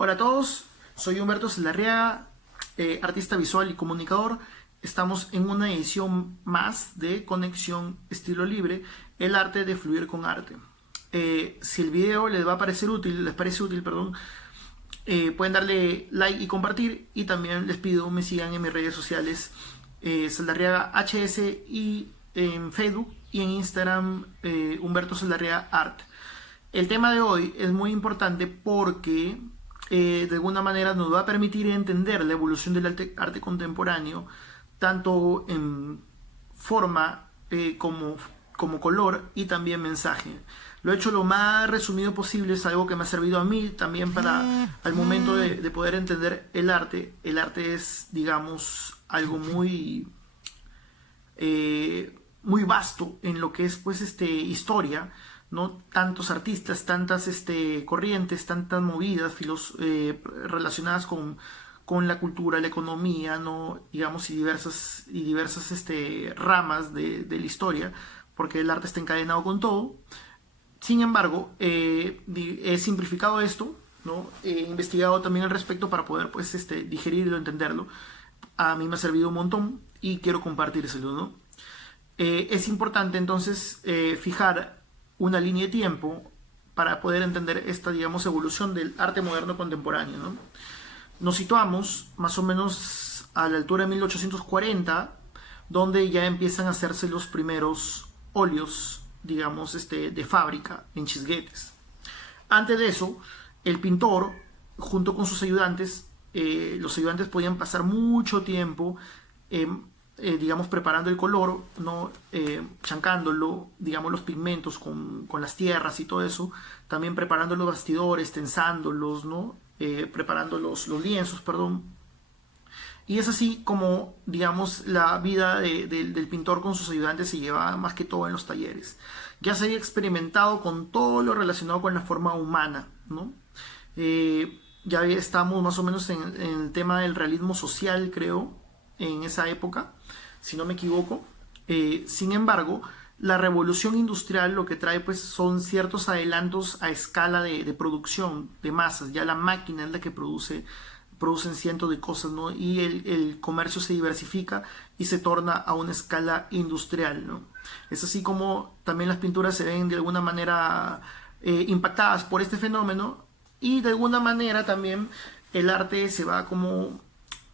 Hola a todos, soy Humberto Saldarriaga, artista visual y comunicador. Estamos en una edición más de Conexión Estilo Libre, el arte de fluir con arte. Si el video les va a parecer útil, pueden darle like y compartir, y también les pido me sigan en mis redes sociales, Saldarriaga HS, y en Facebook y en Instagram, Humberto Saldarriaga Art. El tema de hoy es muy importante porque de alguna manera nos va a permitir entender la evolución del arte contemporáneo, tanto en forma como color y también mensaje. Lo he hecho lo más resumido posible, es algo que me ha servido a mí también para al momento de poder entender el arte. El arte es, digamos, algo muy vasto en lo que es pues historia, ¿no? Tantos artistas, tantas corrientes, tantas movidas relacionadas con la cultura, la economía, ¿no? Digamos, y diversas ramas de la historia, porque el arte está encadenado con todo. Sin embargo, he simplificado esto, ¿no? He investigado también al respecto para poder pues, digerirlo, entenderlo. A mí me ha servido un montón y quiero compartírselo, ¿no? Es importante entonces fijar una línea de tiempo para poder entender esta, digamos, evolución del arte moderno contemporáneo, ¿no? Nos situamos más o menos a la altura de 1840, donde ya empiezan a hacerse los primeros óleos, digamos, de fábrica en chisguetes. Antes de eso, el pintor, junto con sus ayudantes, los ayudantes podían pasar mucho tiempo digamos, preparando el color, ¿no? Chancándolo, digamos, los pigmentos con las tierras y todo eso, también preparando los bastidores, tensándolos, ¿no? Preparando los lienzos, perdón. Y es así como, digamos, la vida del pintor con sus ayudantes se llevaba más que todo en los talleres. Ya se había experimentado con todo lo relacionado con la forma humana, ¿no? Ya estamos más o menos en el tema del realismo social, creo, en esa época, si no me equivoco. Sin embargo, la revolución industrial lo que trae pues son ciertos adelantos a escala de producción de masas. Ya la máquina es la que producen cientos de cosas, ¿no? Y el comercio se diversifica y se torna a una escala industrial, ¿no? Es así como también las pinturas se ven de alguna manera impactadas por este fenómeno, y de alguna manera también el arte se va como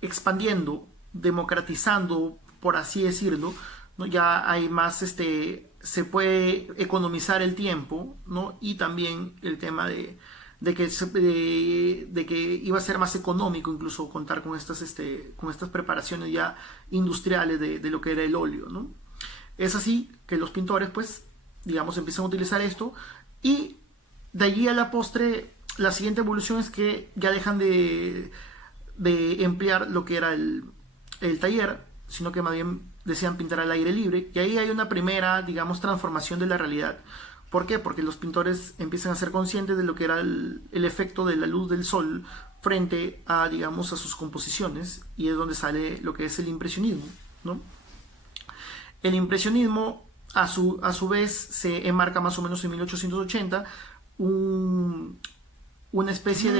expandiendo, democratizando, por así decirlo, ¿no? Ya hay más, se puede economizar el tiempo, ¿no? Y también el tema de que iba a ser más económico incluso contar con estas preparaciones ya industriales de lo que era el óleo, ¿no? Es así que los pintores, pues, digamos, empiezan a utilizar esto, y de allí a la postre, la siguiente evolución es que ya dejan de emplear lo que era el taller, sino que más bien desean pintar al aire libre, y ahí hay una primera, digamos, transformación de la realidad. ¿Por qué? Porque los pintores empiezan a ser conscientes de lo que era el efecto de la luz del sol frente a, digamos, a sus composiciones, y es donde sale lo que es el impresionismo, ¿no? El impresionismo, a su vez, se enmarca más o menos en 1880, una especie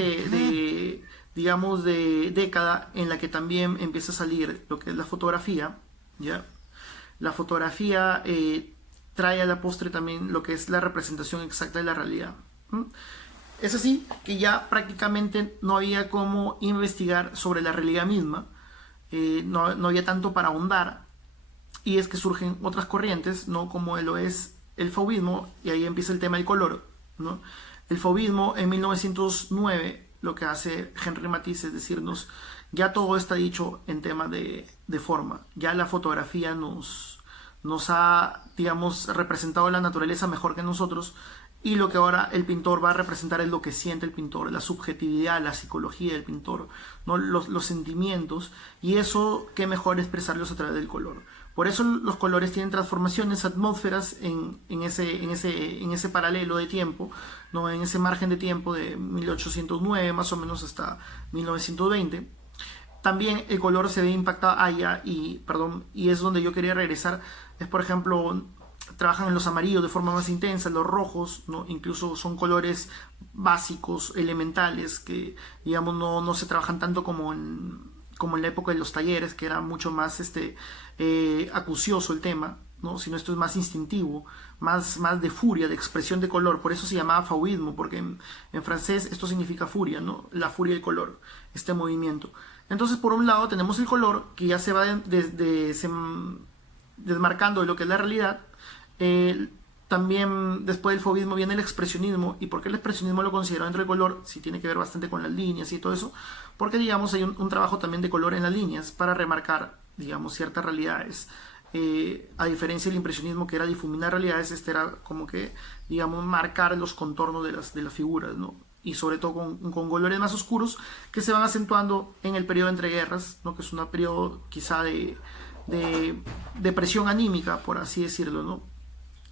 digamos, de década en la que también empieza a salir lo que es la fotografía, ¿ya? La fotografía trae a la postre también lo que es la representación exacta de la realidad. Es así que ya prácticamente no había cómo investigar sobre la realidad misma, no había tanto para ahondar, y es que surgen otras corrientes, ¿no? Como lo es el fauvismo, y ahí empieza el tema del color, ¿no? El fauvismo en 1909 lo que hace Henri Matisse es decirnos, ya todo está dicho en tema de forma, ya la fotografía nos ha, digamos, representado la naturaleza mejor que nosotros, y lo que ahora el pintor va a representar es lo que siente el pintor, la subjetividad, la psicología del pintor, ¿no? Los sentimientos, y eso qué mejor expresarlos a través del color. Por eso los colores tienen transformaciones, atmósferas en ese paralelo de tiempo, ¿no? En ese margen de tiempo de 1809 más o menos hasta 1920. También el color se ve impactado allá, y es donde yo quería regresar, es por ejemplo trabajan en los amarillos de forma más intensa, los rojos, ¿no? Incluso son colores básicos, elementales, que digamos no se trabajan tanto como en la época de los talleres, que era mucho más acucioso el tema, ¿no? Sino esto es más instintivo, más de furia, de expresión de color. Por eso se llamaba fauvismo, porque en francés esto significa furia, ¿no? La furia del color, este movimiento. Entonces, por un lado tenemos el color, que ya se va desmarcando de lo que es la realidad. También después del fauvismo viene el expresionismo. ¿Y por qué el expresionismo lo considero dentro del color? Si tiene que ver bastante con las líneas y todo eso. Porque, digamos, hay un trabajo también de color en las líneas para remarcar, digamos, ciertas realidades. A diferencia del impresionismo, que era difuminar realidades, este era como que, digamos, marcar los contornos de las figuras, ¿no? Y sobre todo con colores más oscuros que se van acentuando en el periodo entre guerras, ¿no? Que es un periodo quizá de presión anímica, por así decirlo, ¿no?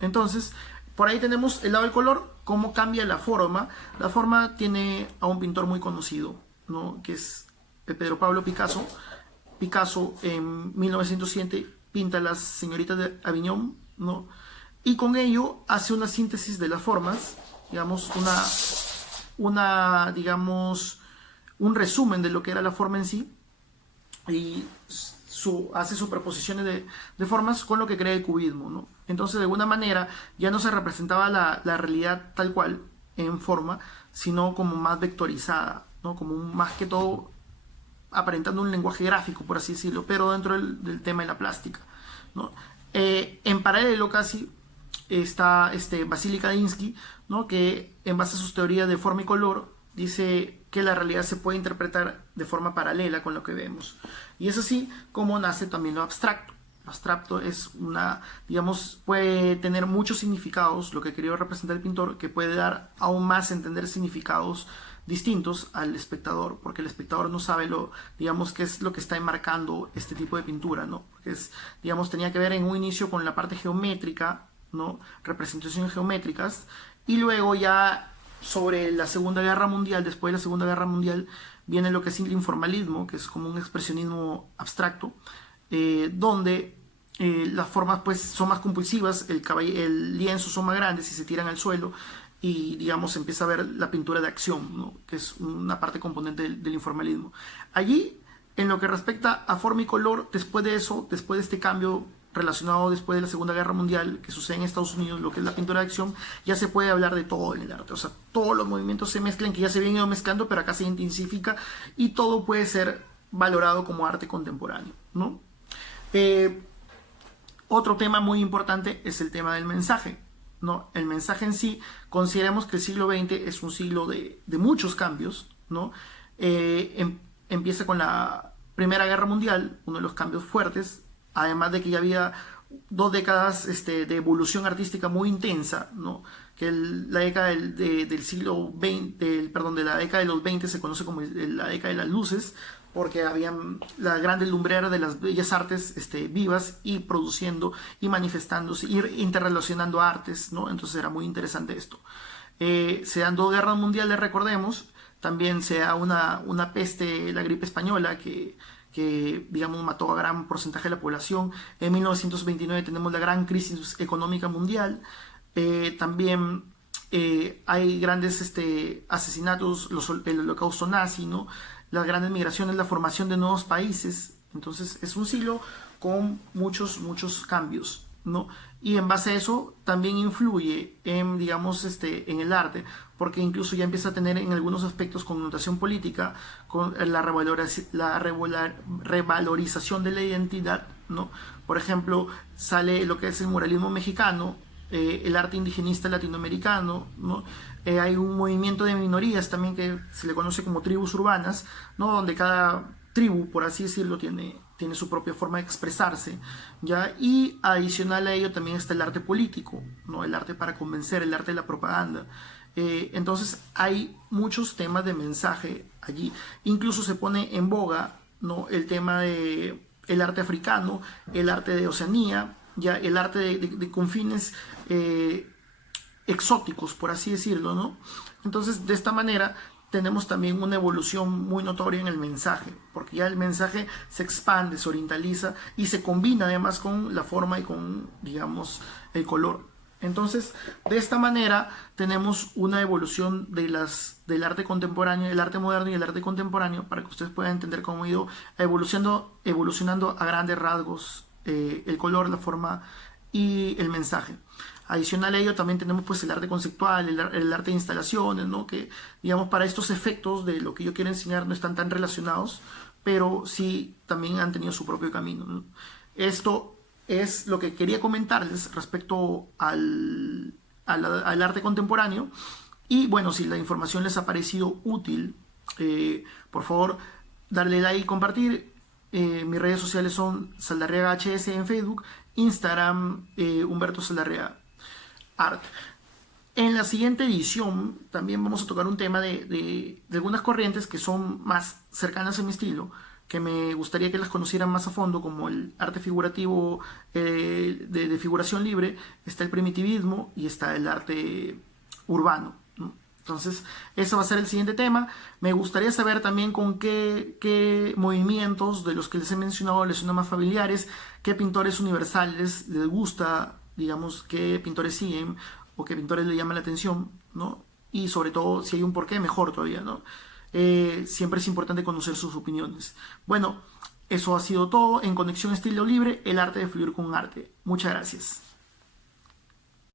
Entonces, por ahí tenemos el lado del color, cómo cambia la forma. La forma tiene a un pintor muy conocido, ¿no? Que es Pedro Pablo Picasso. Picasso en 1907 pinta las señoritas de Aviñón, ¿no? Y con ello hace una síntesis de las formas, digamos, digamos, un resumen de lo que era la forma en sí, y hace superposiciones de formas con lo que crea el cubismo, ¿no? Entonces, de alguna manera, ya no se representaba la realidad tal cual en forma, sino como más vectorizada, ¿no? Como más que todo aparentando un lenguaje gráfico, por así decirlo, pero dentro del tema de la plástica, ¿no? En paralelo casi está Vasily Kandinsky, ¿no? Que en base a sus teorías de forma y color dice que la realidad se puede interpretar de forma paralela con lo que vemos. Y es así como nace también lo abstracto. Lo abstracto es digamos, puede tener muchos significados, lo que quería representar el pintor, que puede dar aún más a entender significados distintos al espectador, porque el espectador no sabe digamos, qué es lo que está enmarcando este tipo de pintura, ¿no? Porque digamos, tenía que ver en un inicio con la parte geométrica, ¿no? Representaciones geométricas, y luego ya sobre la Segunda Guerra Mundial, después de la Segunda Guerra Mundial, viene lo que es el informalismo, que es como un expresionismo abstracto, donde las formas pues son más compulsivas, el lienzo son más grandes y se tiran al suelo, y digamos empieza a ver la pintura de acción, ¿no? Que es una parte componente del informalismo. Allí, en lo que respecta a forma y color, después de eso, después de este cambio relacionado después de la Segunda Guerra Mundial que sucede en Estados Unidos, lo que es la pintura de acción, ya se puede hablar de todo en el arte. O sea, todos los movimientos se mezclan, que ya se habían ido mezclando, pero acá se intensifica y todo puede ser valorado como arte contemporáneo, ¿no? Otro tema muy importante es el tema del mensaje, ¿no? El mensaje en sí, consideremos que el siglo XX es un siglo de muchos cambios, ¿no? Empieza con la Primera Guerra Mundial, uno de los cambios fuertes, además de que ya había 2 décadas de evolución artística muy intensa, ¿no? Que la década del siglo XX, perdón, de la década de los 20 se conoce como la década de las luces, porque habían la gran lumbrera de las bellas artes vivas y produciendo y manifestándose, y interrelacionando artes, ¿no? Entonces era muy interesante esto. Se dan 2 guerras mundiales, recordemos, también se da una peste, la gripe española, que digamos mató a gran porcentaje de la población. En 1929 tenemos la gran crisis económica mundial. También hay grandes asesinatos, el holocausto nazi, ¿no? Las grandes migraciones, la formación de nuevos países. Entonces es un siglo con muchos cambios, ¿no? Y en base a eso también influye en, digamos, en el arte, porque incluso ya empieza a tener en algunos aspectos connotación política, con la revalorización de la identidad, ¿no? Por ejemplo, sale lo que es el muralismo mexicano, el arte indigenista latinoamericano, ¿no? Hay un movimiento de minorías también que se le conoce como tribus urbanas, ¿no? Donde cada tribu, por así decirlo, tiene su propia forma de expresarse, ¿ya? Y adicional a ello también está el arte político, ¿no? El arte para convencer, el arte de la propaganda. Entonces hay muchos temas de mensaje allí. Incluso se pone en boga, ¿no? El tema de el arte africano, el arte de Oceanía, ya el arte de confines exóticos, por así decirlo, ¿no? Entonces, de esta manera tenemos también una evolución muy notoria en el mensaje, porque ya el mensaje se expande, se orientaliza y se combina además con la forma y con, digamos, el color. Entonces, de esta manera tenemos una evolución del arte contemporáneo, el arte moderno y el arte contemporáneo, para que ustedes puedan entender cómo ha ido evolucionando a grandes rasgos el color, la forma y el mensaje. Adicional a ello también tenemos pues el arte conceptual, el arte de instalaciones, ¿no? Que digamos para estos efectos de lo que yo quiero enseñar no están tan relacionados, pero sí también han tenido su propio camino, ¿no? Esto es lo que quería comentarles respecto al arte contemporáneo. Y bueno, si la información les ha parecido útil, por favor, darle like y compartir. Mis redes sociales son Saldarriaga HS en Facebook, Instagram Humberto Saldarriaga Art. En la siguiente edición también vamos a tocar un tema de algunas corrientes que son más cercanas a mi estilo, que me gustaría que las conocieran más a fondo, como el arte figurativo de figuración libre, está el primitivismo y está el arte urbano, ¿no? Entonces, ese va a ser el siguiente tema. Me gustaría saber también con qué movimientos de los que les he mencionado les son más familiares, qué pintores universales les gusta, digamos, qué pintores siguen o qué pintores les llaman la atención, ¿no? Y sobre todo, si hay un porqué, mejor todavía, ¿no? Siempre es importante conocer sus opiniones. Bueno, eso ha sido todo en Conexión Estilo Libre, el arte de fluir con arte. Muchas gracias.